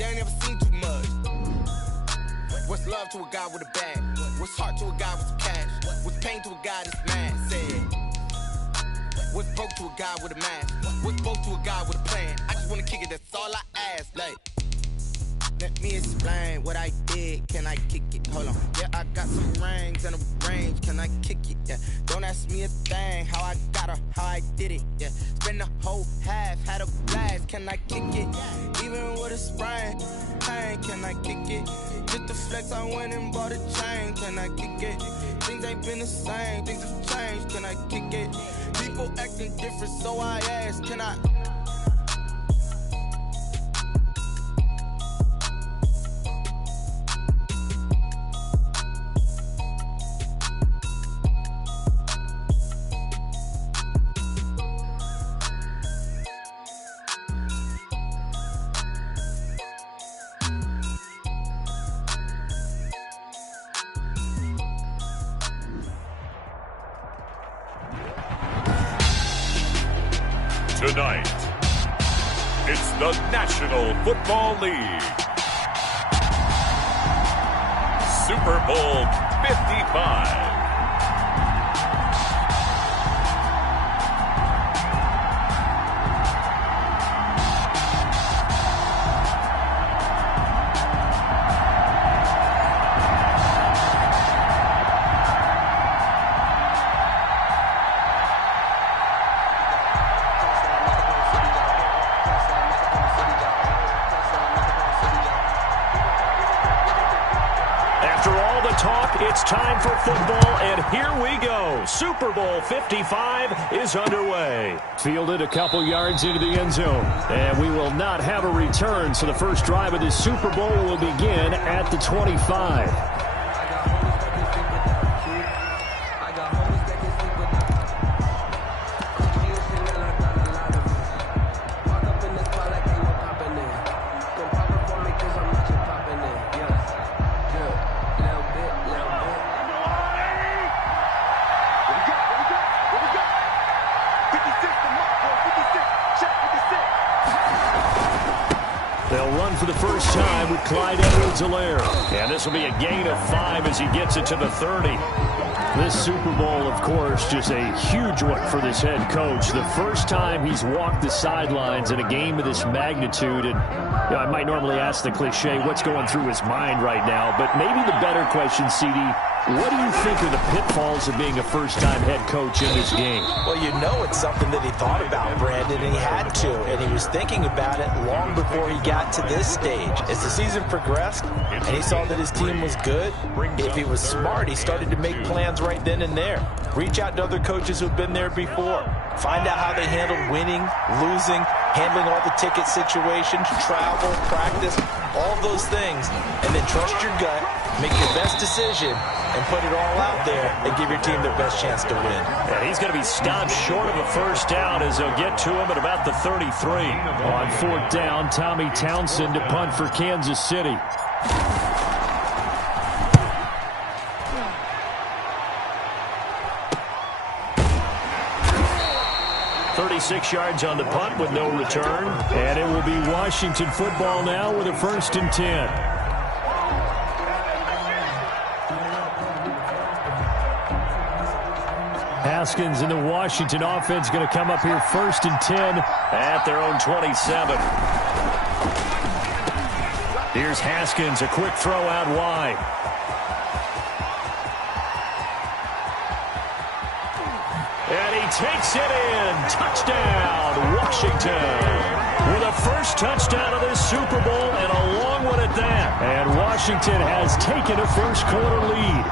they ain't never seen too much. What's love to a guy with a bag? What's heart to a guy with some cash? What's pain to a guy that's mad? Said. What's broke to a guy with a mask? What's broke to a guy with a plan? I just wanna kick it, that's all I ask. Like, let me explain what I did. Can I kick it? Hold on. Yeah, I got some rings and a range. Can I kick it? Yeah. Don't ask me a thing. How I got her, how I did it. Yeah. Spend the whole half, had a blast. Can I kick it? Even with a sprain. Pain, can I kick it? Just the flex, I went and bought a chain. Can I kick it? Things ain't been the same. Things have changed. Can I kick it? People acting different, so I ask, can I? Tonight, it's the National Football League. Super Bowl 55. It's time for football, and here we go. Super Bowl 55 is underway. Fielded a couple yards into the end zone, and we will not have a return, so the first drive of this Super Bowl will begin at the 25. For the first time with Clyde Edwards-Helaire. And this will be a gain of 5 as he gets it to the 30. This Super Bowl, of course, just a huge one for this head coach. The first time he's walked the sidelines in a game of this magnitude. And you know, I might normally ask the cliche, what's going through his mind right now? But maybe the better question, CD, what do you think are the pitfalls of being a first-time head coach in this game? Well, you know it's something that he thought about, Brandon, and he had to. And he was thinking about it long before he got to this stage. As the season progressed and he saw that his team was good, if he was smart, he started to make plans right then and there. Reach out to other coaches who've been there before. Find out how they handled winning, losing, handling all the ticket situations, travel, practice, all those things. And then trust your gut, make your best decision, and put it all out there and give your team their best chance to win. And he's going to be stopped short of a first down as they'll get to him at about the 33. On fourth down, Tommy Townsend to punt for Kansas City. 36 yards on the punt with no return. And it will be Washington football now with a 1st and 10. Haskins and the Washington offense going to come up here 1st and 10 at their own 27. Here's Haskins, a quick throw out wide. And he takes it in. Touchdown, Washington. With a first touchdown of this Super Bowl and a long one at that. And Washington has taken a first-quarter lead.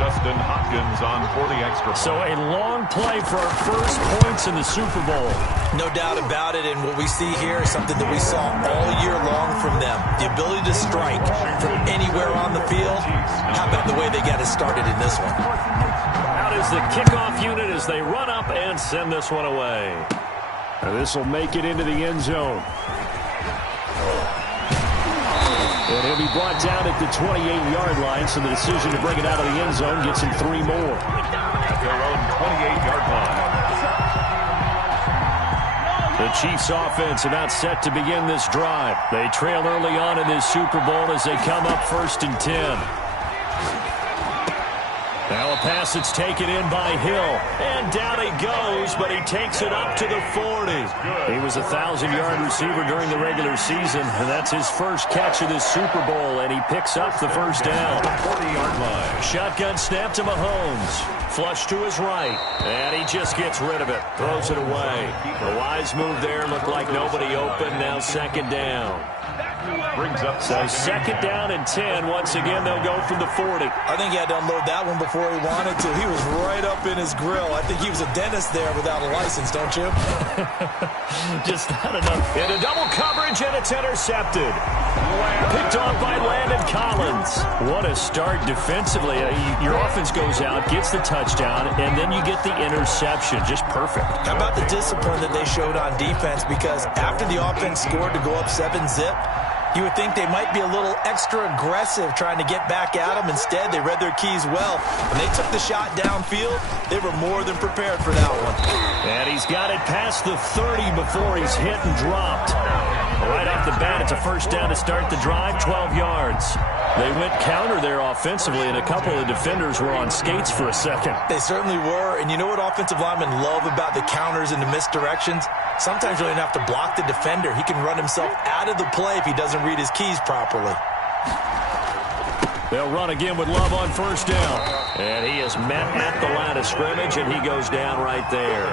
Justin Hopkins on for the extra point. So a long play for our first points in the Super Bowl. No doubt about it, and what we see here is something that we saw all year long from them. The ability to strike from anywhere on the field. How about the way they got it started in this one? Out is the kickoff unit as they run up and send this one away. Now this will make it into the end zone. And he'll be brought down at the 28-yard line, so the decision to bring it out of the end zone gets him 3 more. At their own 28-yard line. The Chiefs offense about set to begin this drive. They trail early on in this Super Bowl as they come up 1st and 10. Now a pass that's taken in by Hill. And down he goes, but he takes it up to the 40. He was a 1,000-yard receiver during the regular season, and that's his first catch of this Super Bowl, and he picks up the first down. 40-yard line. Shotgun snap to Mahomes. Flush to his right, and he just gets rid of it. Throws it away. The wise move there, looked like nobody open. Now 2nd down. Brings up so 2nd down and 10. Once again, they'll go from the 40. I think he had to unload that one before he wanted to. He was right up in his grill. I think he was a dentist there without a license, don't you? Just not enough. Into double coverage, and it's intercepted. Picked off by Landon Collins. What a start defensively. Your offense goes out, gets the touchdown, and then you get the interception. Just perfect. How about the discipline that they showed on defense? Because after the offense scored to go up 7-zip, you would think they might be a little extra aggressive trying to get back at them. Instead, they read their keys well. When they took the shot downfield, they were more than prepared for that one. And he's got it past the 30 before he's hit and dropped. Right off the bat, it's a first down to start the drive, 12 yards. They went counter there offensively, and a couple of defenders were on skates for a second. They certainly were, and you know what offensive linemen love about the counters and the misdirections? Sometimes you don't even have to block the defender. He can run himself out of the play if he doesn't read his keys properly. They'll run again with Love on first down. And he is met at the line of scrimmage, and he goes down right there.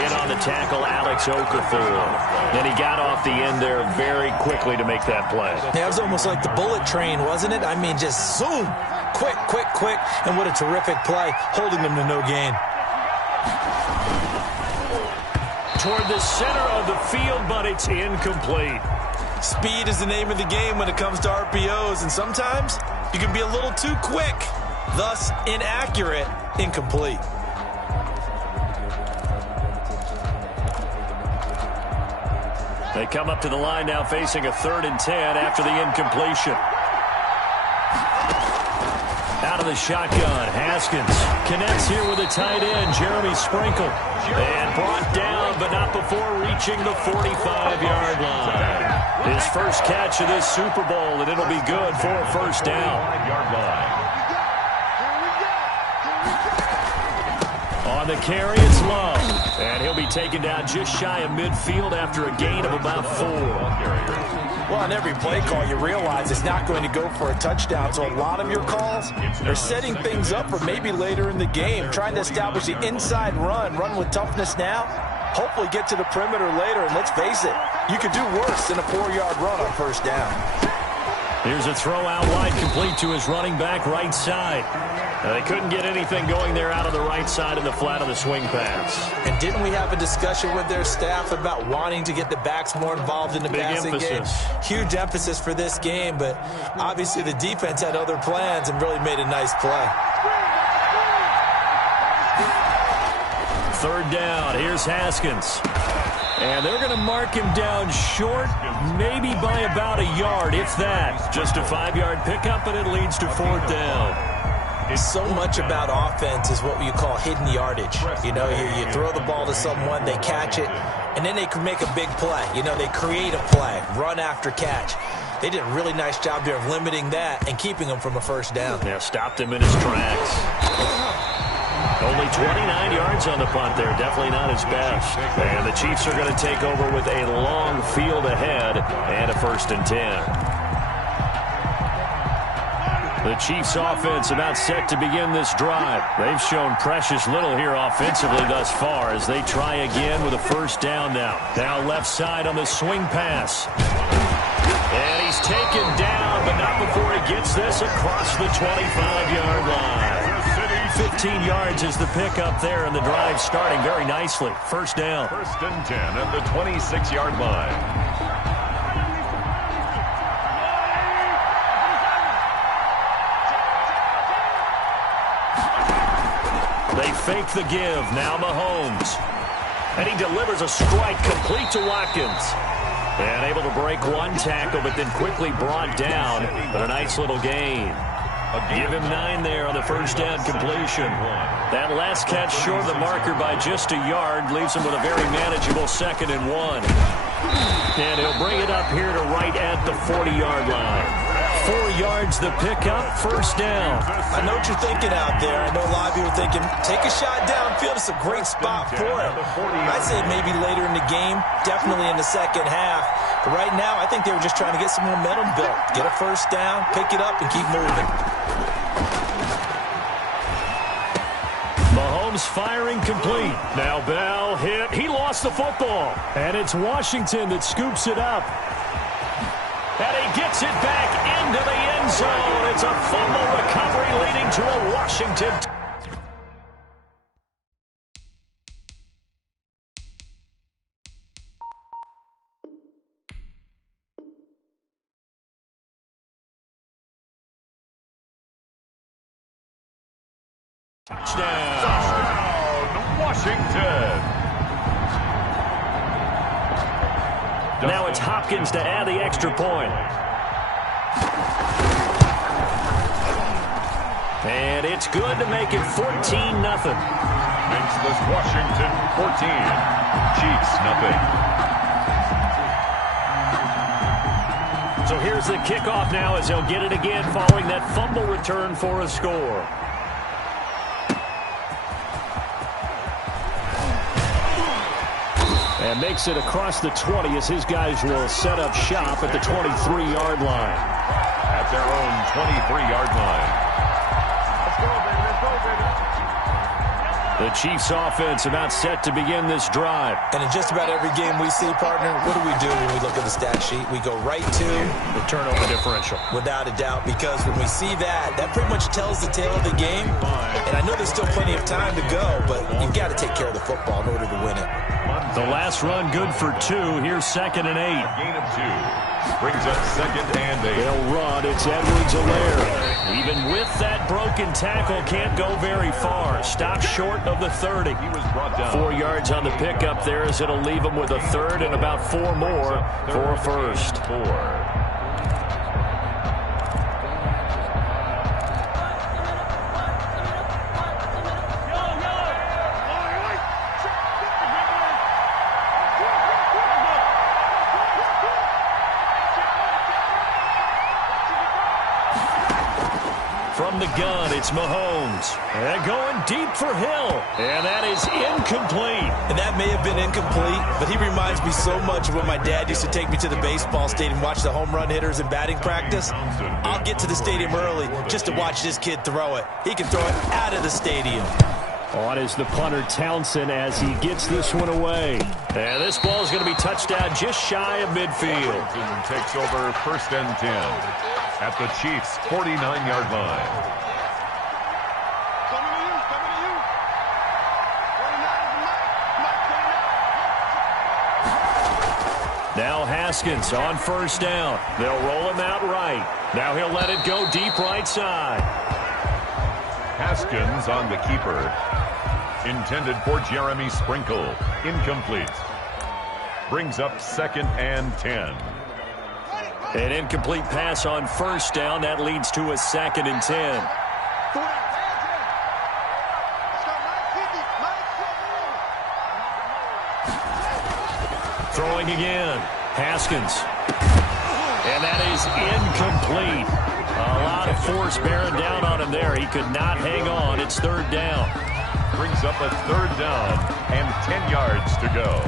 In on the tackle, Alex Okafor. Then he got off the end there very quickly to make that play. Yeah, it was almost like the bullet train, wasn't it? I mean, just zoom. Quick, quick, quick. And what a terrific play, holding them to no gain. Toward the center of the field, but it's incomplete. Speed is the name of the game when it comes to RPOs, and sometimes you can be a little too quick, thus inaccurate, incomplete. They come up to the line now facing a 3rd and 10 after the incompletion. Out of the shotgun, Haskins connects here with a tight end, Jeremy Sprinkle. And brought down, but not before reaching the 45-yard line. His first catch of this Super Bowl, and it'll be good for a first down. On the carry, it's Love. And he'll be taken down just shy of midfield after a gain of about 4. Well, on every play call, you realize it's not going to go for a touchdown. So a lot of your calls are setting things up for maybe later in the game, trying to establish the inside run with toughness now, hopefully get to the perimeter later. And let's face it, you could do worse than a 4-yard run on first down. Here's a throw out wide, complete to his running back right side. They couldn't get anything going there out of the right side of the flat of the swing pass. And didn't we have a discussion with their staff about wanting to get the backs more involved in the passing game? Huge emphasis for this game, but obviously the defense had other plans and really made a nice play. 3rd down, here's Haskins. And they're going to mark him down short, maybe by about a yard, if that. Just a 5-yard pickup, and it leads to 4th down. So much about offense is what you call hidden yardage. You know, you throw the ball to someone, they catch it, and then they can make a big play. You know, they create a play, run after catch. They did a really nice job there of limiting that and keeping him from a first down. Yeah, stopped him in his tracks. Only 29 yards on the punt there. Definitely not his best. And the Chiefs are going to take over with a long field ahead and a 1st and 10. The Chiefs offense about set to begin this drive. They've shown precious little here offensively thus far as they try again with a first down now. Now left side on the swing pass. And he's taken down, but not before he gets this across the 25-yard line. 15 yards is the pickup there, and the drive starting very nicely. First down. 1st and 10 at the 26-yard line. They fake the give. Now Mahomes. And he delivers a strike complete to Watkins. And able to break one tackle, but then quickly brought down. But a nice little gain. Give him 9 there on the first down completion. That last catch short of the marker by just a yard leaves him with a very manageable 2nd and 1. And he'll bring it up here to right at the 40-yard line. 4 yards the pickup, first down. I know what you're thinking out there. I know a lot of you are thinking, take a shot downfield. It's a great spot for it. I'd say maybe later in the game, definitely in the second half. But right now, I think they were just trying to get some momentum built. Get a first down, pick it up, and keep moving. Mahomes firing complete. Now Bell hit. He lost the football. And it's Washington that scoops it up. And he gets it back into the end zone. It's a fumble recovery leading to a Washington Touchdown, Washington. Now it's Hopkins to add the extra point. And it's good to make it 14-0. Makes this Washington 14. Chiefs nothing. So here's the kickoff now as he'll get it again following that fumble return for a score. And makes it across the 20 as his guys will set up shop at the 23-yard line. At their own 23-yard line. The Chiefs offense about set to begin this drive. And in just about every game we see, partner, what do we do when we look at the stat sheet? We go right to the turnover differential. Without a doubt, because when we see that, that pretty much tells the tale of the game. And I know there's still plenty of time to go, but you've got to take care of the football in order to win it. The last run good for 2. Here's 2nd and 8. Gain of 2. Brings up 2nd and 8. They'll run. It's Edwards-Helaire. Even with that broken tackle, can't go very far. Stop short of the 30. He was brought down. 4 yards on the pickup there as it'll leave him with a 3rd and about 4 more for a first. 4. From the gun, it's Mahomes. And going deep for Hill. And that is incomplete. And that may have been incomplete, but he reminds me so much of when my dad used to take me to the baseball stadium, watch the home run hitters in batting practice. I'll get to the stadium early just to watch this kid throw it. He can throw it out of the stadium. On is the punter Townsend as he gets this one away. And this ball is going to be touched down just shy of midfield. And takes over 1st and 10 at the Chiefs' 49-yard line. Now Haskins on 1st down. They'll roll him out right. Now he'll let it go deep right side. Haskins on the keeper. Intended for Jeremy Sprinkle. Incomplete. Brings up 2nd and 10. An incomplete pass on 1st down. That leads to a 2nd and 10. Throwing again. Haskins. And that is incomplete. A lot of force bearing down on him there. He could not hang on. It's 3rd down. Brings up a 3rd down and 10 yards to go.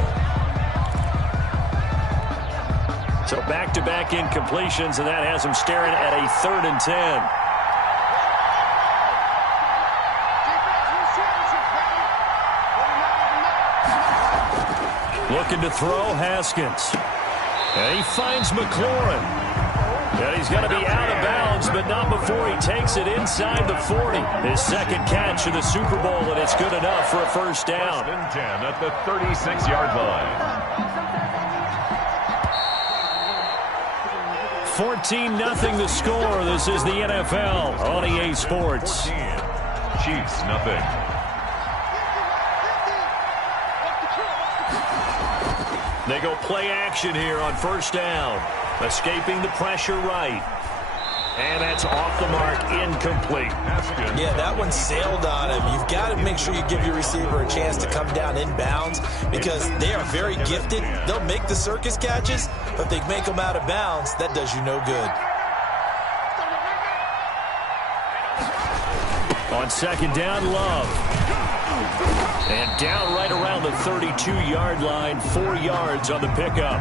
So back-to-back incompletions, and that has him staring at a 3rd and 10. Looking to throw, Haskins. And he finds McLaurin. And he's going to be out of bounds, but not before he takes it inside the 40. His 2nd catch of the Super Bowl, and it's good enough for a 1st down. 1st and 10 at the 36-yard line. 14-0 the score. This is the NFL on EA Sports. 14. Chiefs nothing. They go play action here on 1st down. Escaping the pressure right. And that's off the mark, incomplete. Yeah, that one sailed on him. You've got to make sure you give your receiver a chance to come down inbounds because they are very gifted. They'll make the circus catches, but if they make them out of bounds, that does you no good. On second down, Love. And down right around the 32-yard line, 4 yards on the pickup.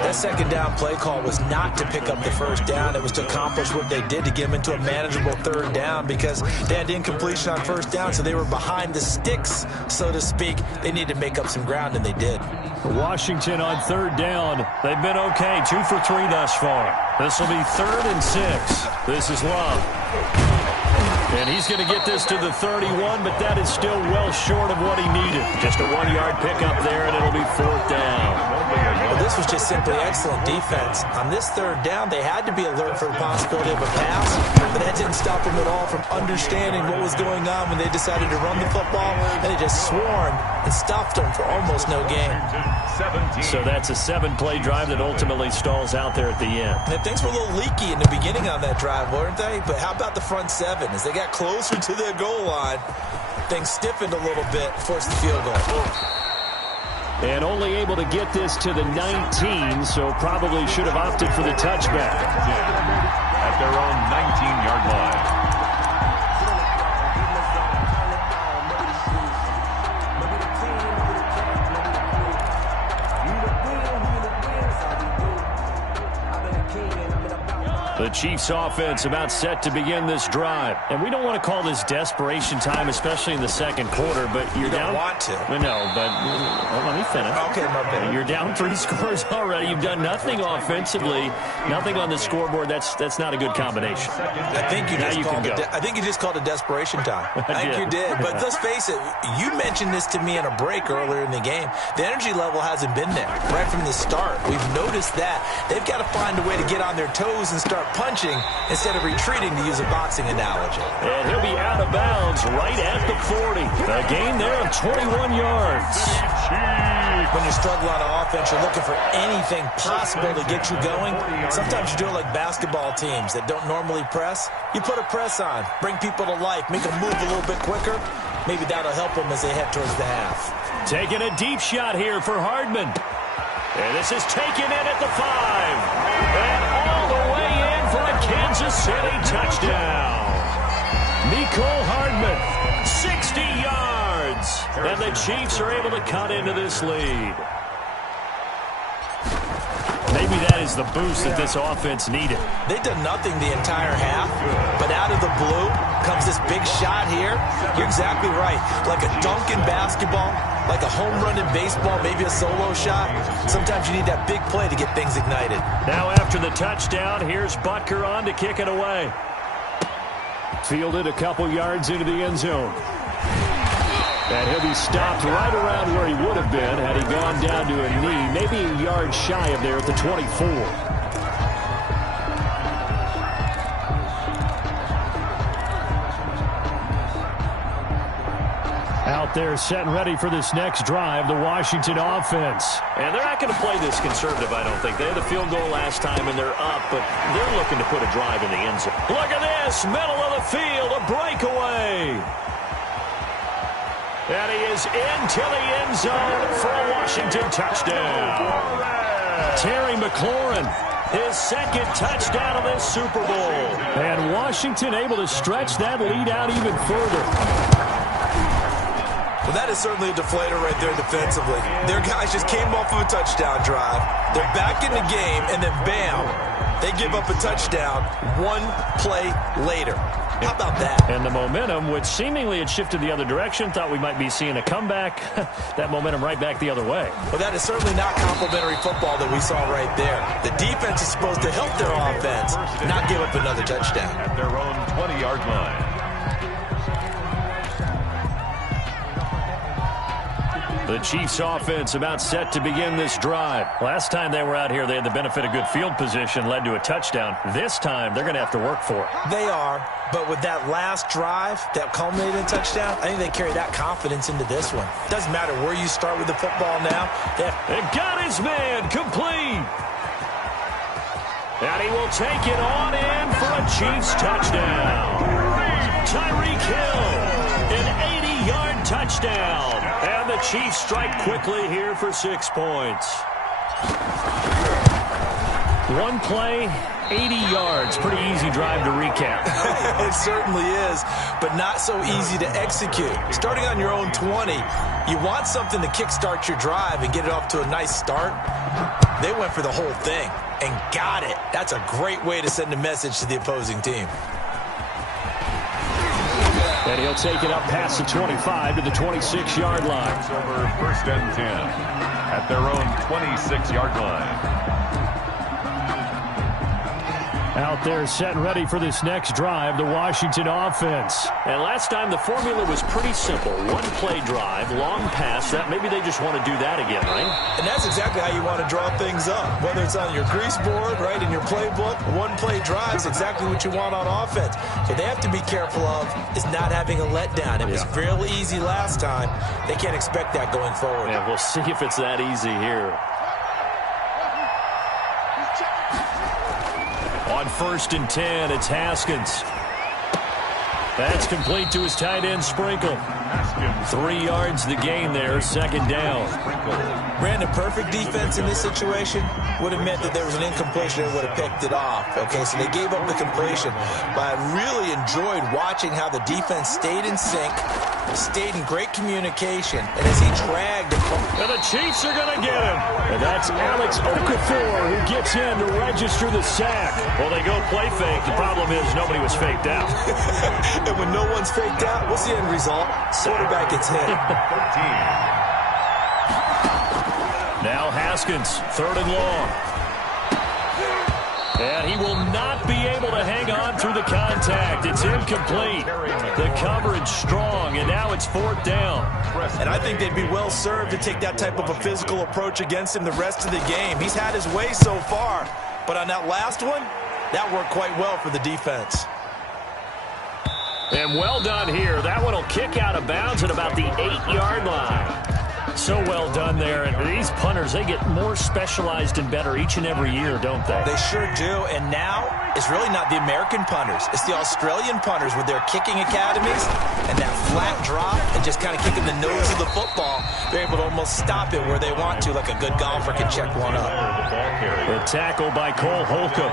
That second down play call was not to pick up the first down. It was to accomplish what they did to get them into a manageable third down because they had incompletion on first down, so they were behind the sticks, so to speak. They needed to make up some ground, and they did. Washington on third down. They've been okay, 2 for 3 thus far. This will be 3rd and 6. This is Love. And he's going to get this to the 31, but that is still well short of what he needed. Just a 1-yard pickup there, and it'll be 4th down. Well, this was just simply excellent defense. On this third down, they had to be alert for the possibility of a pass, but that didn't stop them at all from understanding what was going on when they decided to run the football, and they just swarmed and stopped them for almost no gain. So that's a 7-play drive that ultimately stalls out there at the end. And things were a little leaky in the beginning on that drive, weren't they? But how about the front 7? As they got closer to their goal line, things stiffened a little bit, forced the field goal. And only able to get this to the 19, so probably should have opted for the touchback. At their own 19-yard line. The Chiefs offense about set to begin this drive. And we don't want to call this desperation time, especially in the second quarter, but you're down. You don't want to. No, but let me finish. Okay, my bad. You're down 3 scores already. You've done nothing offensively, nothing on the scoreboard. That's not a good combination. I think you just called it desperation time. I think you did. But let's face it, you mentioned this to me in a break earlier in the game. The energy level hasn't been there right from the start. We've noticed that. They've got to find a way to get on their toes and start punching instead of retreating, to use a boxing analogy. And he'll be out of bounds right at the 40. A gain there of 21 yards. When you struggle on offense, you're looking for anything possible to get you going. Sometimes you do it like basketball teams that don't normally press. You put a press on, bring people to life, make them move a little bit quicker. Maybe that'll help them as they head towards the half. Taking a deep shot here for Hardman. And this is taken in at the 5. And all the way in for a Kansas City touchdown. Mecole Hardman, 60 yards. And the Chiefs are able to cut into this lead. Maybe that is the boost that this offense needed. They've done nothing the entire half, but out of the blue comes this big shot here. You're exactly right. Like a dunk in basketball, like a home run in baseball, maybe a solo shot. Sometimes you need that big play to get things ignited. Now after the touchdown, here's Butker on to kick it away. Fielded a couple yards into the end zone. And he'll be stopped right around where he would have been had he gone down to a knee, maybe a yard shy of there at the 24. Out there set and ready for this next drive, the Washington offense. And they're not going to play this conservative, I don't think. They had the field goal last time, and they're up, but they're looking to put a drive in the end zone. Look at this, middle of the field, a breakaway. And he is into the end zone for a Washington touchdown. Terry McLaurin, his second touchdown of this Super Bowl. And Washington able to stretch that lead out even further. Well, that is certainly a deflator right there defensively. Their guys just came off of a touchdown drive. They're back in the game, and then bam, they give up a touchdown 1 play later. How about that? And the momentum, which seemingly had shifted the other direction, thought we might be seeing a comeback. That momentum right back the other way. Well, that is certainly not complimentary football that we saw right there. The defense is supposed to help their offense, not give up another touchdown. At their own 20-yard line. The Chiefs offense about set to begin this drive. Last time they were out here, they had the benefit of good field position, led to a touchdown. This time, they're going to have to work for it. They are, but with that last drive that culminated in a touchdown, I think they carry that confidence into this one. Doesn't matter where you start with the football now. It got his man complete. And And he will take it on in for a Chiefs touchdown. Tyreek Hill, an 80-yard touchdown. And the Chiefs strike quickly here for 6 points. One play, 80 yards. Pretty easy drive to recap. It certainly is, but not so easy to execute. Starting on your own 20, you want something to kickstart your drive and get it off to a nice start. They went for the whole thing and got it. That's a great way to send a message to the opposing team. And he'll take it up past the 25 to the 26-yard line. It's over 1st and 10 at their own 26-yard line. Out there set and ready for this next drive, the Washington offense. And last time the formula was pretty simple. One-play drive, long pass. That maybe they just want to do that again, right? And that's exactly how you want to draw things up. Whether it's on your grease board, right, in your playbook, one-play drive is exactly what you want on offense. So they have to be careful of is not having a letdown. It was fairly easy last time. They can't expect that going forward. Yeah, we'll see if it's that easy here. On 1st and 10, it's Haskins. That's complete to his tight end, Sprinkle. 3 yards the gain there, 2nd down. Brandon, perfect defense in this situation would have meant that there was an incompletion and would have picked it off. Okay, so they gave up the completion. But I really enjoyed watching how the defense stayed in sync, stayed in great communication, and as he dragged it. And the Chiefs are going to get him. And that's Alex Okafor who gets in to register the sack. Well, they go play fake. The problem is nobody was faked out. And when no one's faked out, what's the end result? Quarterback gets hit. Now Haskins, 3rd and long. And he will not be able to hang on through the contact. It's incomplete. The coverage strong, and now it's 4th down. And I think they'd be well served to take that type of a physical approach against him the rest of the game. He's had his way so far, but on that last one, that worked quite well for the defense. And well done here. That one will kick out of bounds at about the 8-yard line. So well done there. And these punters, they get more specialized and better each and every year, don't they? They sure do. And now it's really not the American punters. It's the Australian punters with their kicking academies and that flat drop and just kind of kicking the nose of the football. They're able to almost stop it where they want to, like a good golfer can check one up. The tackle by Cole Holcomb.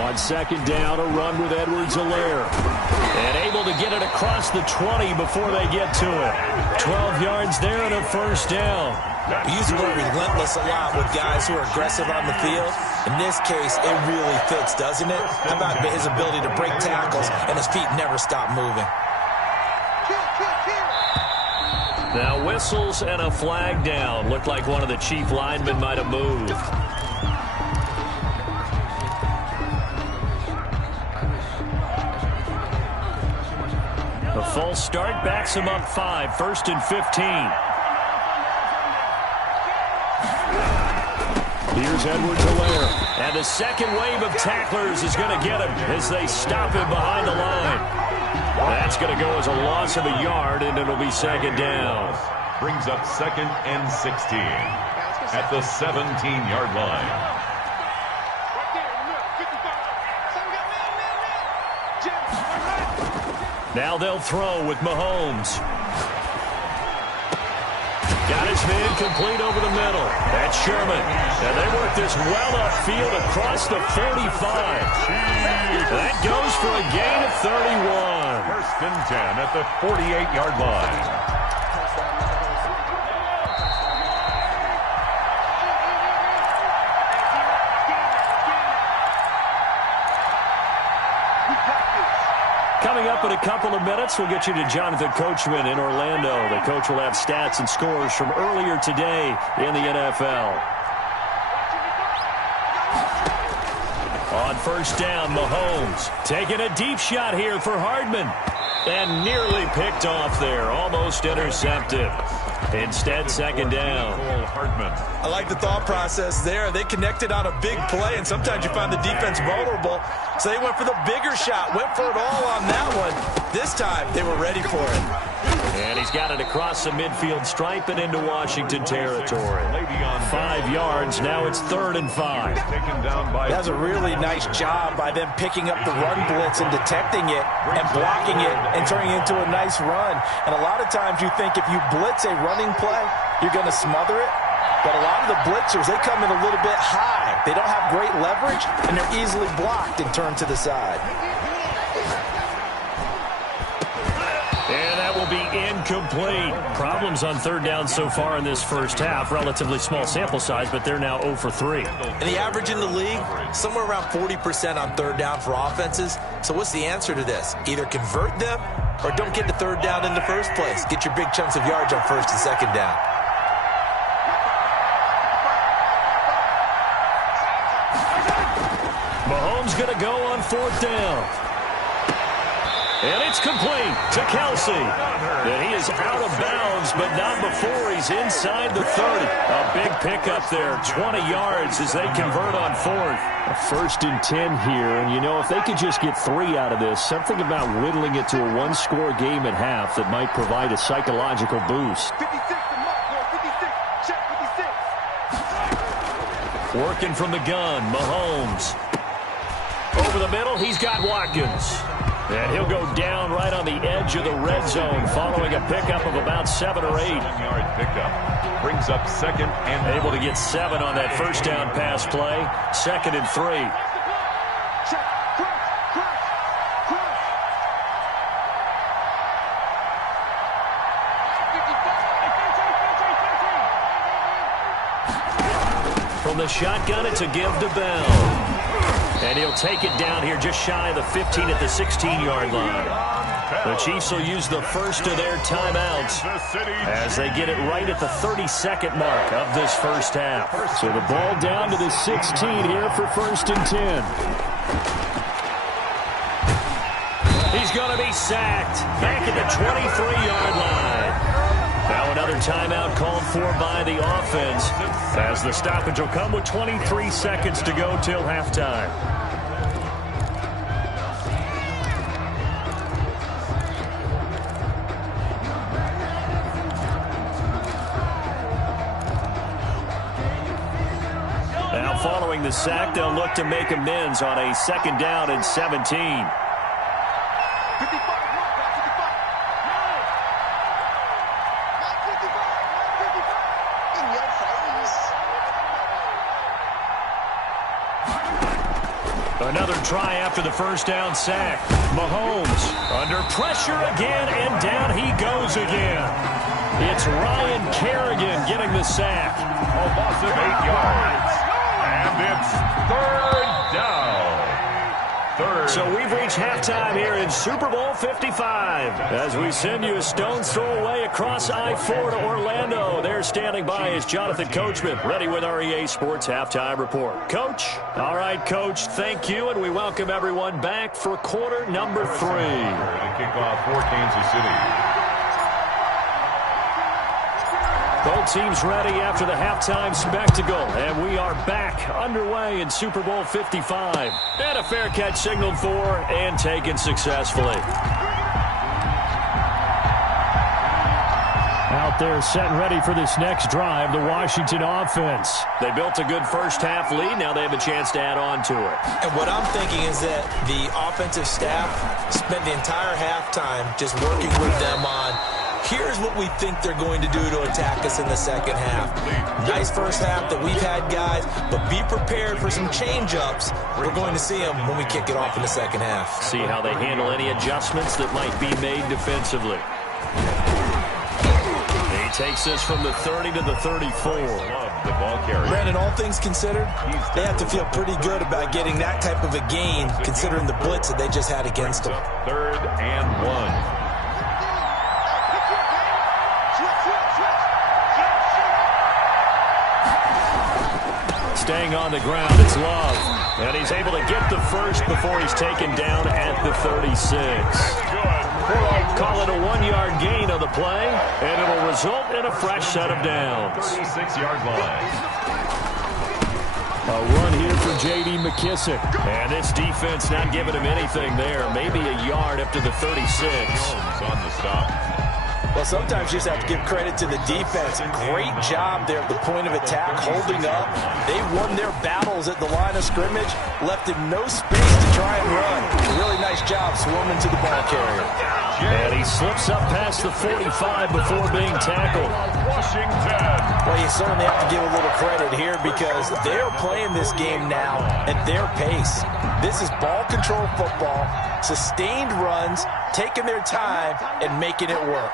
On 2nd down, a run with Edwards-Helaire. And able to get it across the 20 before they get to it. 12 yards there and a 1st down. We use the word relentless a lot with guys who are aggressive on the field. In this case, it really fits, doesn't it? How about his ability to break tackles and his feet never stop moving? Now whistles and a flag down. Looked like one of the Chief linemen might have moved. The false start backs him up 5, 1st and 15. Here's Edwards-Helaire. And the second wave of tacklers is going to get him as they stop him behind the line. That's going to go as a loss of a yard, and it'll be 2nd down. Brings up 2nd and 16 at the 17-yard line. Now they'll throw with Mahomes. Got his man complete over the middle. That's Sherman. And they work this well upfield across the 45. That goes for a gain of 31. 1st and 10 at the 48-yard line. Coming up in a couple of minutes, we'll get you to Jonathan Coachman in Orlando. The coach will have stats and scores from earlier today in the NFL. On 1st down, Mahomes taking a deep shot here for Hardman. And nearly picked off there, almost intercepted. Instead, 2nd down. I like the thought process there. They connected on a big play, and sometimes you find the defense vulnerable. So they went for the bigger shot, went for it all on that one. This time, they were ready for it. And he's got it across the midfield stripe and into Washington territory. 5 yards. Now it's 3rd and 5. That's a really nice job by them picking up the run blitz and detecting it and blocking it and turning it into a nice run. And a lot of times you think if you blitz a running play, you're going to smother it. But a lot of the blitzers, they come in a little bit high. They don't have great leverage, and they're easily blocked and turned to the side. And that will be incomplete. Problems on 3rd down so far in this first half. Relatively small sample size, but they're now 0 for 3. And the average in the league, somewhere around 40% on 3rd down for offenses. So what's the answer to this? Either convert them or don't get the 3rd down in the first place. Get your big chunks of yards on 1st and 2nd down. Mahomes going to go on 4th down. And it's complete to Kelsey. And he is out of bounds, but not before he's inside the 30. A big pickup there, 20 yards as they convert on 4th. A 1st and 10 here, and you know, if they could just get 3 out of this, something about whittling it to a one-score game at half that might provide a psychological boost. 56 to Mark, 56, check 56. Working from the gun, Mahomes. Over the middle, he's got Watkins. And he'll go down right on the edge of the red zone following a pickup of about 7 or 8. 7-yard pickup. Brings up 2nd and able to get 7 on that 1st down pass play. 2nd and 3. Check, cross. From the shotgun, it's a give to Bell. And he'll take it down here just shy of the 15 at the 16-yard line. The Chiefs will use the first of their timeouts as they get it right at the 32nd mark of this first half. So the ball down to the 16 here for 1st and 10. He's going to be sacked back at the 23-yard line. Now another timeout called for by the offense as the stoppage will come with 23 seconds to go till halftime. Now following the sack, they'll look to make amends on a 2nd down and 17. Another try after the 1st down sack. Mahomes under pressure again, and down he goes again. It's Ryan Kerrigan getting the sack. a loss of 8 yards. And it's 3rd down. So we've reached halftime here in Super Bowl 55. As we send you a stone's throw away across I-4 to Orlando. There standing by is Jonathan Coachman, ready with our EA Sports Halftime Report. Coach? All right, Coach, thank you, and we welcome everyone back for quarter number 3. The kickoff for Kansas City. Both teams ready after the halftime spectacle, and we are back underway in Super Bowl 55. And a fair catch signaled for and taken successfully. Out there set and ready for this next drive, the Washington offense. They built a good first half lead. Now they have a chance to add on to it. And what I'm thinking is that the offensive staff spent the entire halftime just working with them on here's what we think they're going to do to attack us in the second half. Nice first half that we've had, guys, but be prepared for some change-ups. We're going to see them when we kick it off in the second half. See how they handle any adjustments that might be made defensively. He takes this from the 30 to the 34. The ball carrier. Brandon, all things considered, they have to feel pretty good about getting that type of a gain considering the blitz that they just had against them. 3rd and 1. Staying on the ground, it's Love. And he's able to get the first before he's taken down at the 36. Call it a 1-yard gain on the play, and it'll result in a fresh set of downs. 36-yard line. A run here for J.D. McKissick. And this defense not giving him anything there. Maybe a yard up to the 36. Holmes on the stop. Well, sometimes you just have to give credit to the defense. Great job there at the point of attack, holding up. They won their battles at the line of scrimmage, left him no space to try and run. Really nice job swarming to the ball carrier. And he slips up past the 45 before being tackled. Well, you certainly have to give a little credit here because they're playing this game now at their pace. This is ball control football, sustained runs, taking their time and making it work.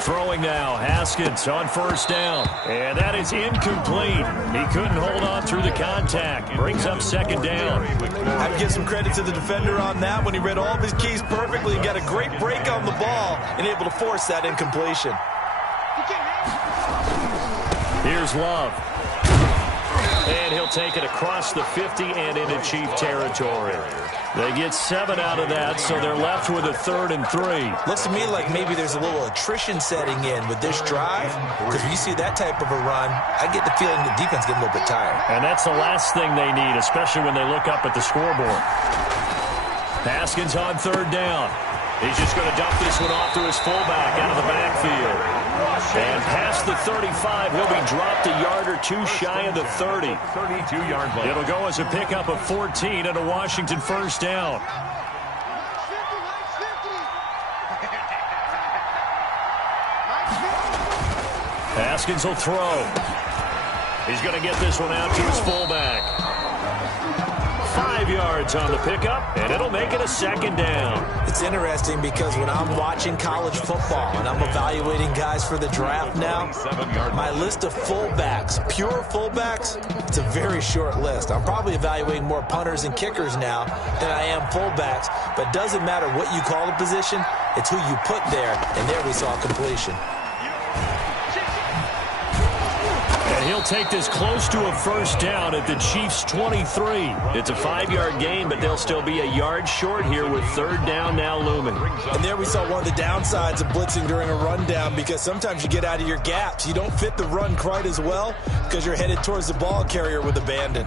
Throwing now, Haskins on first down. And that is incomplete. He couldn't hold on through the contact. Brings up second down. I'd give some credit to the defender on that when he read all of his keys perfectly and got a great break on the ball and able to force that incompletion. Here's Love. And he'll take it across the 50 and into Chief territory. They get 7 out of that, so they're left with a 3rd and 3. Looks to me like maybe there's a little attrition setting in with this drive, because when you see that type of a run, I get the feeling the defense getting a little bit tired. And that's the last thing they need, especially when they look up at the scoreboard. Haskins on 3rd down. He's just going to dump this one off to his fullback out of the backfield. And past the 35, he'll be dropped a yard or two shy of the 30. 32-yard line. It'll go as a pickup of 14 and a Washington first down. Haskins will throw. He's going to get this one out to his fullback. 5 yards on the pickup, and it'll make it a second down. It's interesting because when I'm watching college football and I'm evaluating guys for the draft now, my list of fullbacks, pure fullbacks, it's a very short list. I'm probably evaluating more punters and kickers now than I am fullbacks, but it doesn't matter what you call the position, it's who you put there, and there we saw completion. And he'll take this close to a first down at the Chiefs' 23. It's a 5-yard gain, but they'll still be a yard short here with 3rd down now looming. And there we saw one of the downsides of blitzing during a rundown, because sometimes you get out of your gaps. You don't fit the run quite as well because you're headed towards the ball carrier with abandon.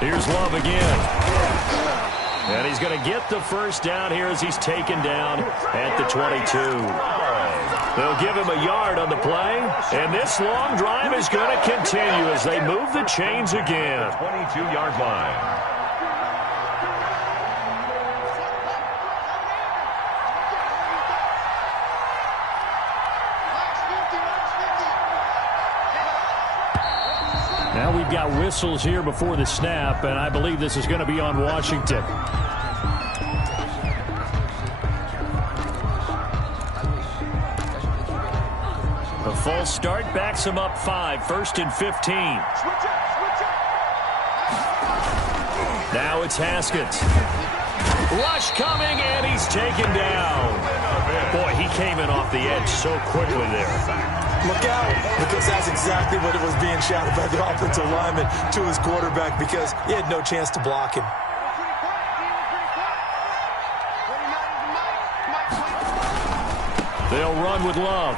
Here's Love again. And he's going to get the first down here as he's taken down at the 22. They'll give him a yard on the play. And this long drive is going to continue as they move the chains again. 22-yard line. Now we've got whistles here before the snap, and I believe this is going to be on Washington. The false start backs him up 5, 1st and 15. Now it's Haskins. Rush coming, and he's taken down. Boy, he came in off the edge so quickly there. Look out, because that's exactly what it was being shouted by the offensive lineman to his quarterback, because he had no chance to block him. They'll run with Love.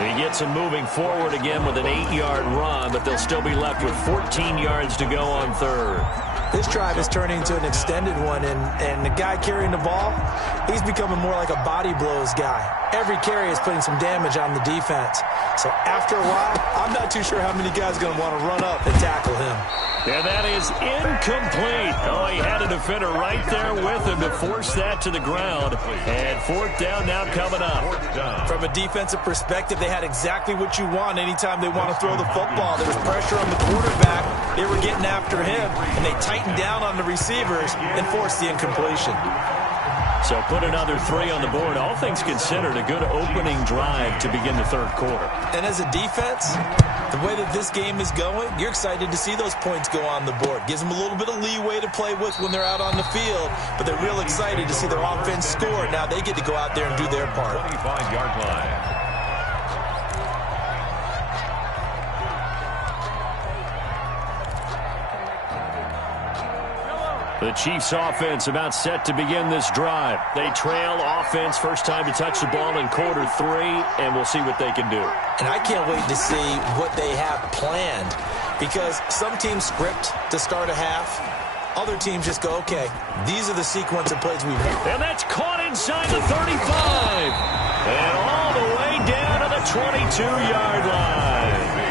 He gets him moving forward again with an 8-yard run, but they'll still be left with 14 yards to go on 3rd. This drive is turning into an extended one, and the guy carrying the ball, he's becoming more like a body blows guy. Every carry is putting some damage on the defense. So after a while, I'm not too sure how many guys are going to want to run up and tackle him. And that is incomplete. Oh, he had a defender right there with him to force that to the ground. And 4th down now coming up. From a defensive perspective, they had exactly what you want anytime they want to throw the football. There was pressure on the quarterback. They were getting after him, and they tightened down on the receivers and forced the incompletion. So put another 3 on the board. All things considered, a good opening drive to begin the 3rd quarter. And as a defense, the way that this game is going, you're excited to see those points go on the board. Gives them a little bit of leeway to play with when they're out on the field, but they're real excited to see their offense score. Now they get to go out there and do their part. 25-yard line. The Chiefs offense about set to begin this drive. They trail offense, first time to touch the ball in quarter 3, and we'll see what they can do. And I can't wait to see what they have planned, because some teams script to start a half. Other teams just go, okay, these are the sequence of plays we want. And that's caught inside the 35. And all the way down to the 22-yard line.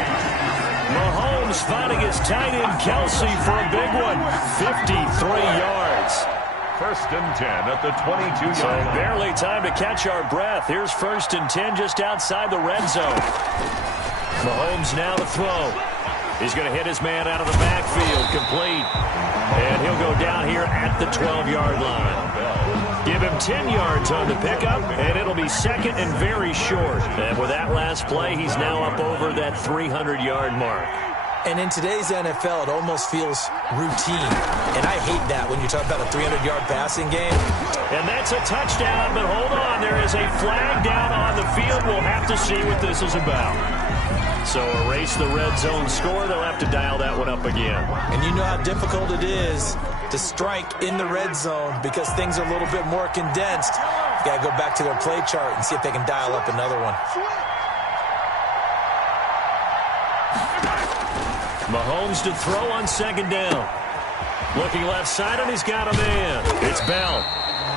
Mahomes finding his tight end Kelsey for a big one. 53 yards. First and 10 at the 22-yard So line. barely time to catch our breath. Here's first and 10 just outside the red zone. Mahomes now to throw. He's going to hit his man out of the backfield. Complete. And he'll go down here at the 12-yard line. Give him 10 yards on the pickup, and it'll be second and very short. And with that last play, he's now up over that 300-yard mark. And in today's NFL, it almost feels routine. And I hate that when you talk about a 300-yard passing game. And that's a touchdown, but hold on. There is a flag down on the field. We'll have to see what this is about. So erase the red zone score. They'll have to dial that one up again. And you know how difficult it is to strike in the red zone because things are a little bit more condensed. You got to go back to their play chart and see if they can dial up another one. Mahomes to throw on second down. Looking left side, and he's got a man. It's Bell.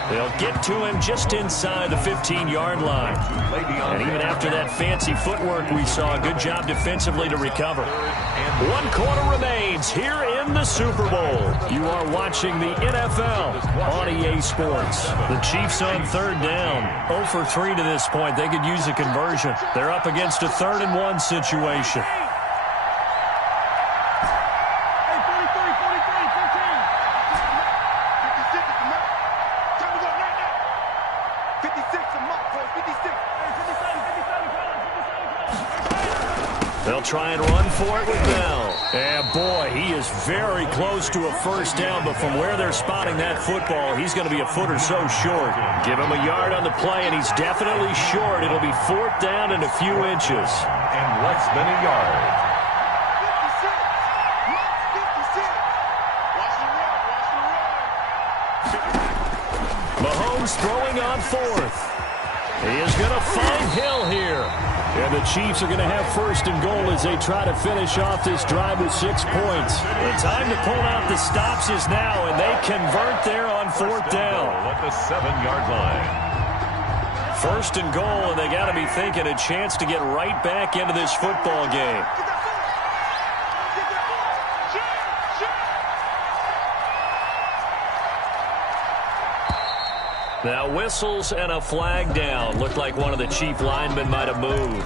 They'll get to him just inside the 15-yard line. And even after that fancy footwork we saw, good job defensively to recover. 1 quarter remains here in the Super Bowl. You are watching the NFL on EA Sports. The Chiefs on third down. 0 for 3 to this point. They could use a conversion. They're up against a 3rd and 1 situation. They'll try and run for it with Bell. And boy, he is very close to a first down, but from where they're spotting that football, he's going to be a foot or so short. Give him a yard on the play, and he's definitely short. It'll be 4th down and a few inches. And less than a yard. Mahomes throwing on 4th. He is going to find Hill here. And the Chiefs are going to have first and goal as they try to finish off this drive with 6 points. The time to pull out the stops is now, and they convert there on 4th down. At the 7-yard line. First and goal, and they got to be thinking a chance to get right back into this football game. Now whistles and a flag down. Looked like one of the Chief linemen might have moved.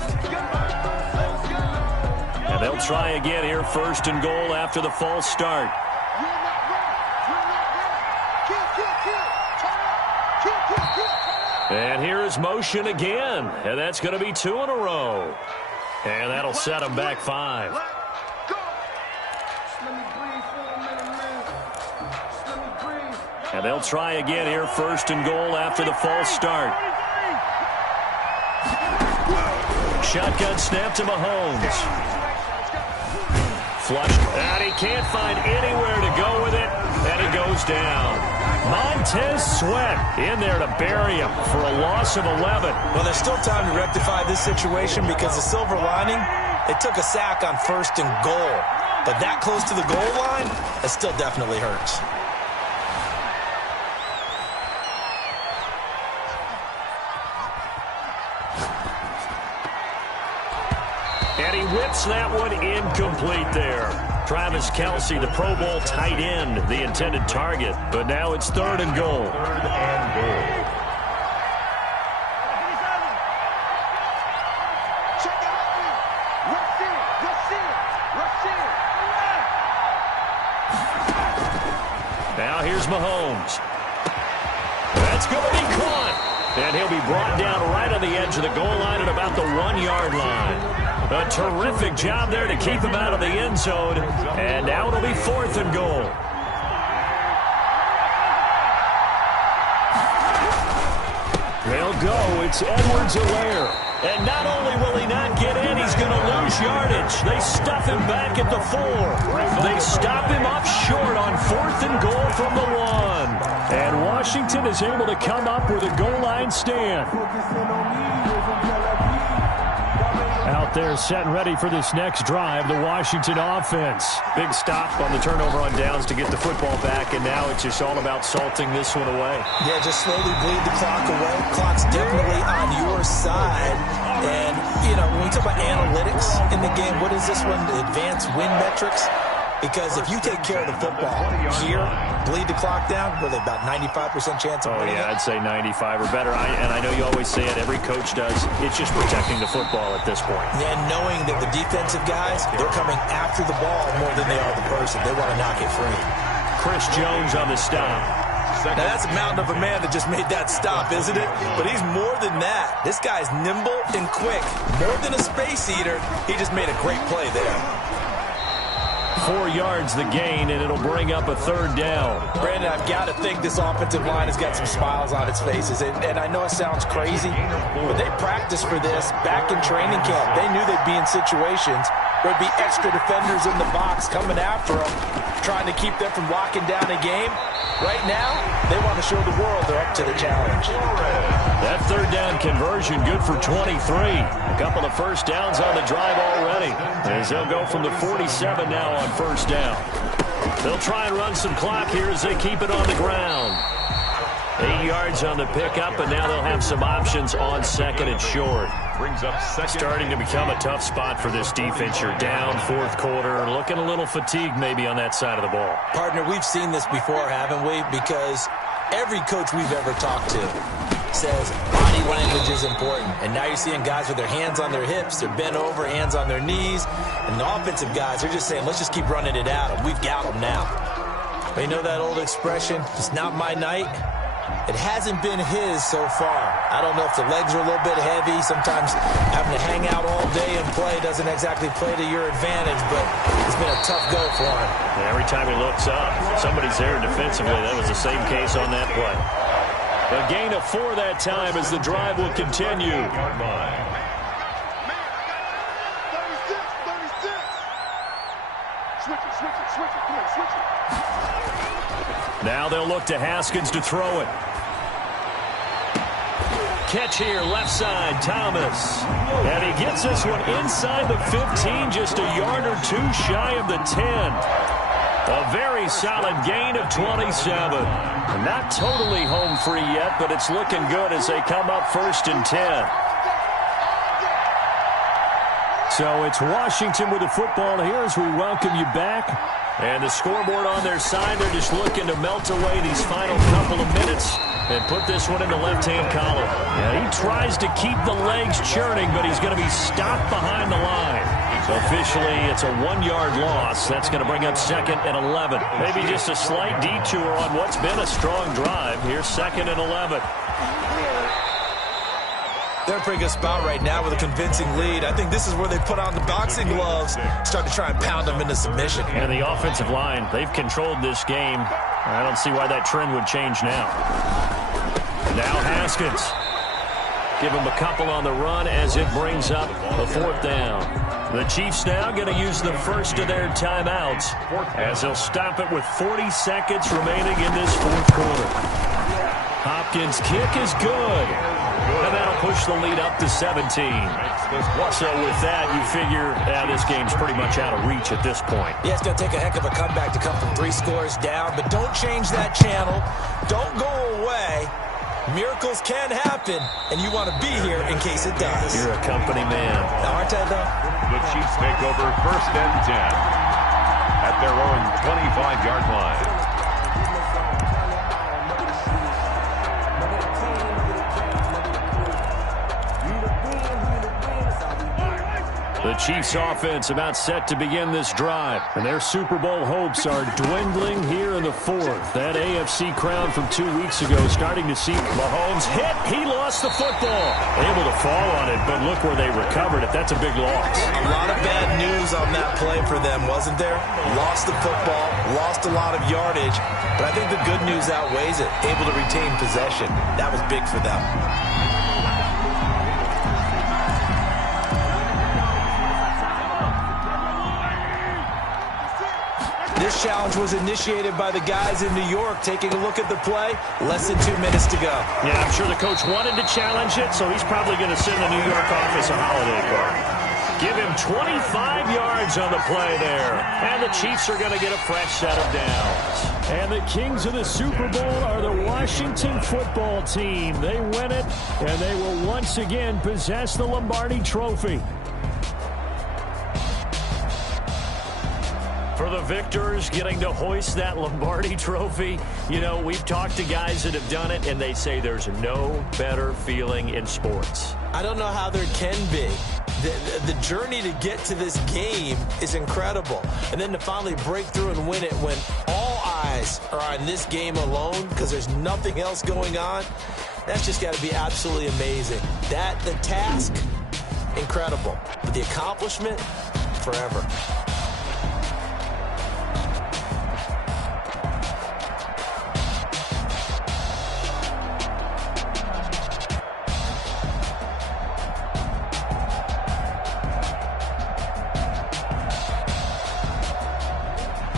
And they'll try again here, first and goal after the false start. And here is motion again. And that's going to be 2 in a row. And that'll set them back 5. And they'll try again here, first and goal after the false start. Shotgun snap to Mahomes. Flush, and he can't find anywhere to go with it, and he goes down. Montez Sweat in there to bury him for a loss of 11. Well, there's still time to rectify this situation because the silver lining, they took a sack on first and goal. But that close to the goal line, it still definitely hurts. And he whips that one incomplete there. Travis Kelce, the Pro Bowl tight end, the intended target. But now it's 3rd and goal. 3rd and goal. Now here's Mahomes. That's going to be caught. And he'll be brought down right on the edge of the goal line at about the 1-yard line. A terrific job there to keep him out of the end zone. And now it'll be 4th and goal. They'll go. It's Edwards-Helaire. And not only will he not get in, he's going to lose yardage. They stuff him back at the 4. They stop him up short on 4th and goal from the 1. And Washington is able to come up with a goal line stand. Out there set and ready for this next drive, the Washington offense. Big stop on the turnover on downs to get the football back, and now it's just all about salting this one away. Yeah, just slowly bleed the clock away. Clock's definitely on your side. And, you know, when we talk about analytics in the game, what is this one? Advanced win metrics? Because if you take care of the football here, bleed the clock down, really about 95% chance of winning. Oh, yeah, I'd say 95 or better. And I know you always say it, every coach does. It's just protecting the football at this point. Yeah, knowing that the defensive guys, they're coming after the ball more than they are the person. They want to knock it free. Chris Jones on the stop. Now, that's a mountain of a man that just made that stop, isn't it? But he's more than that. This guy's nimble and quick. More than a space eater, he just made a great play there. 4 yards the gain, and it'll bring up a 3rd down. Brandon, I've got to think this offensive line has got some smiles on its faces. And I know it sounds crazy, but they practiced for this back in training camp. They knew they'd be in situations where there'd be extra defenders in the box coming after them, trying to keep them from locking down a game. Right now, they want to show the world they're up to the challenge. That 3rd down conversion good for 23. A couple of first downs on the drive already. As they'll go from the 47 now on 1st down. They'll try and run some clock here as they keep it on the ground. 8 yards on the pickup, and now they'll have some options on 2nd and short. Brings up 2nd. Starting to become a tough spot for this defense. You're down 4th quarter, looking a little fatigued maybe on that side of the ball. Partner, we've seen this before, haven't we? Because every coach we've ever talked to says body language is important. And now you're seeing guys with their hands on their hips, they're bent over, hands on their knees. And the offensive guys, they're just saying, let's just keep running it at them. We've got them now. But you know that old expression, it's not my night? It hasn't been his so far. I don't know if the legs are a little bit heavy. Sometimes having to hang out all day and play doesn't exactly play to your advantage, but it's been a tough go for him. And every time he looks up, somebody's there defensively. That was the same case on that play. A gain of 4 that time as the drive will continue. Now they'll look to Haskins to throw it. Catch here, left side, Thomas. And he gets this one inside the 15, just a yard or 2 shy of the 10. A very solid gain of 27. Not totally home free yet, but it's looking good as they come up 1st and 10. So it's Washington with the football here as we welcome you back. And the scoreboard on their side, they're just looking to melt away these final couple of minutes and put this one in the left-hand column. Yeah, he tries to keep the legs churning, but he's going to be stopped behind the line. So officially, it's a 1-yard loss. That's going to bring up 2nd and 11. Maybe just a slight detour on what's been a strong drive. Here's 2nd and 11. They're in a pretty good spot right now with a convincing lead. I think this is where they put on the boxing gloves, start to try and pound them into submission. And the offensive line, they've controlled this game. I don't see why that trend would change now. Now Haskins. Give him a couple on the run as it brings up a 4th down. The Chiefs now going to use the first of their timeouts as they'll stop it with 40 seconds remaining in this 4th quarter. Hopkins' kick is good. And that'll push the lead up to 17. So with that, you figure this game's pretty much out of reach at this point. Yeah, it's going to take a heck of a comeback to come from 3 scores down, but don't change that channel. Don't go away. Miracles can happen, and you want to be here in case it does. You're a company man. Aren't I, though? The Chiefs take over 1st and 10 at their own 25-yard line. The Chiefs offense about set to begin this drive. And their Super Bowl hopes are dwindling here in the fourth. That AFC crown from 2 weeks ago starting to see Mahomes hit. He lost the football. Able to fall on it, but look where they recovered it. That's a big loss. A lot of bad news on that play for them, wasn't there? Lost the football, lost a lot of yardage, but I think the good news outweighs it. Able to retain possession. That was big for them. This challenge was initiated by the guys in New York. Taking a look at the play, less than 2 minutes to go. Yeah, I'm sure the coach wanted to challenge it, so he's probably going to send the New York office a holiday party. Give him 25 yards on the play there. And the Chiefs are going to get a fresh set of downs. And the kings of the Super Bowl are the Washington football team. They win it, and they will once again possess the Lombardi Trophy. For the victors, getting to hoist that Lombardi Trophy, you know, we've talked to guys that have done it, and they say there's no better feeling in sports. I don't know how there can be. The journey to get to this game is incredible. And then to finally break through and win it when all eyes are on this game alone because there's nothing else going on, that's just got to be absolutely amazing. The task, incredible. But the accomplishment, forever.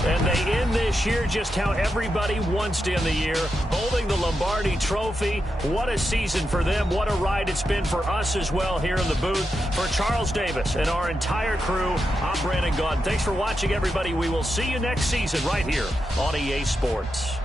And they end this year just how everybody wants to end the year, holding the Lombardi Trophy. What a season for them. What a ride it's been for us as well here in the booth. For Charles Davis and our entire crew, I'm Brandon Gaudin. Thanks for watching, everybody. We will see you next season right here on EA Sports.